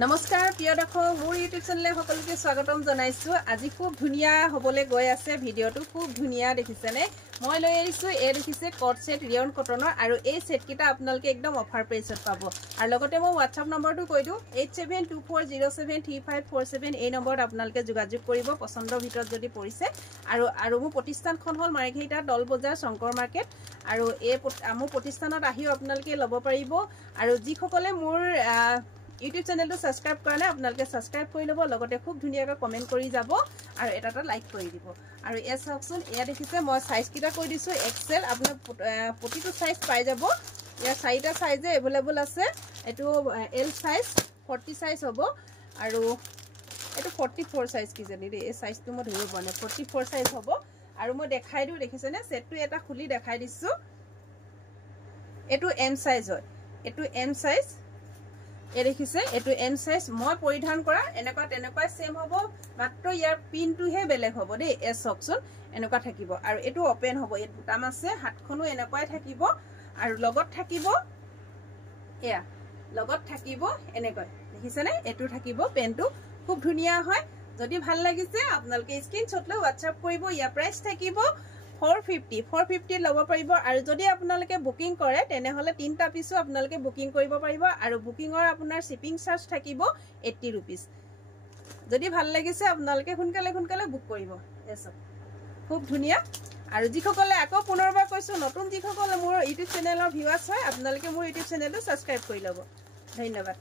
নমস্কাৰ প্ৰিয় দৰ্শক মোৰ ইউটিউব চেনেলে সকলোকে স্বাগতম জনাইছো। আজি খুব ধুনিয়া হবলে গৈ আছে, ভিডিওটো খুব ধুনিয়া দেখিছেনে। মই লৈ আহিছো এই দেখিছে কট সেট ৰিয়ন কটনৰ আৰু এই সেট কিটা আপোনালোকে একদম অফাৰ প্ৰাইসত পাব। আৰু লগতে মই WhatsApp নম্বৰটো কৈ দিও 8724073547 এই নম্বৰত আপোনালোকে যোগাযোগ কৰিব পছন্দৰ ভিতৰত যদি পৰিছে। আৰু মোৰ প্ৰতিষ্ঠানখন হল মাৰ্ঘেৰিটা দল বজাৰ শংকৰ মাৰ্কেট আৰু এই মোৰ প্ৰতিষ্ঠানত আহিও আপোনালোকে ল'ব পাৰিব। আৰু যিসকলে মোৰ YouTube channel to subscribe करना आपनालके subscribe কৰি লব লগতে খুব ধুনিয়াকৈ কমেন্ট কৰি যাব আৰু এটা লাইক কৰি দিব। আৰু এই সকচোন এয়া দেখিছে মই সাইজ কিটা কৈ দিছো এক্সেল আপোনাৰ প্ৰতিটো সাইজ পাই যাব। ইয়া চাৰিটা সাইজে अवेलेबल আছে। এটো এল সাইজ 40 সাইজ হ'ব আৰু এটো 44 সাইজ কি জানি ৰে এই সাইজটো মই ধৰিব বনে 44 সাইজ হ'ব। আৰু মই দেখাই দিও দেখিছেনে সেটটো এটা খুলি দেখাই দিছো। এটো এম সাইজ হয়, এটো এম সাইজ এ দেখিছে এটো এম সাইজ মই পৰিধান কৰা এনেকুৱা তেনেকুৱা সেম হ'ব, মাত্ৰ ইয়াৰ পিনটো হে বেলেগ হ'ব দেই। এ সকচোন এনেকুৱা থাকিব আৰু এটো ওপেন হ'ব, এই বুটাম আছে, হাতখনো এনেকুৱাই থাকিব আৰু লগত থাকিব এয়া লগত থাকিব এনেকৈ দেখিছেনে। এটো থাকিব পেনটো খুব ধুনিয়া হয়। যদি ভাল লাগিছে আপোনালোকে স্ক্ৰিনশ্বট লৈ WhatsApp কৰিব। ইয়াৰ প্ৰাইস থাকিব 450 লব পাৰিব। আৰু যদি আপোনালোকে বুকিং কৰে তেনে হলে 3টা পিসও আপোনালোকে বুকিং কৰিব পাৰিব আৰু বুকিংৰ আপোনাৰ শিপিং চাৰ্জ থাকিব 80 रुपीस। যদি ভাল লাগিছে আপোনালোকে সোনকালে বুক কৰিব। এসব খুব ধুনিয়া। আৰু যিসকলে আকৌ পুনৰবাৰ কৈছো নতুন যিসকলে মোৰ ইউটিউব চেনেলৰ ভিউয়াৰ্স হয় আপোনালোকে মোৰ ইউটিউব চেনেলটো সাবস্ক্ৰাইব কৰি লব। ধন্যবাদ।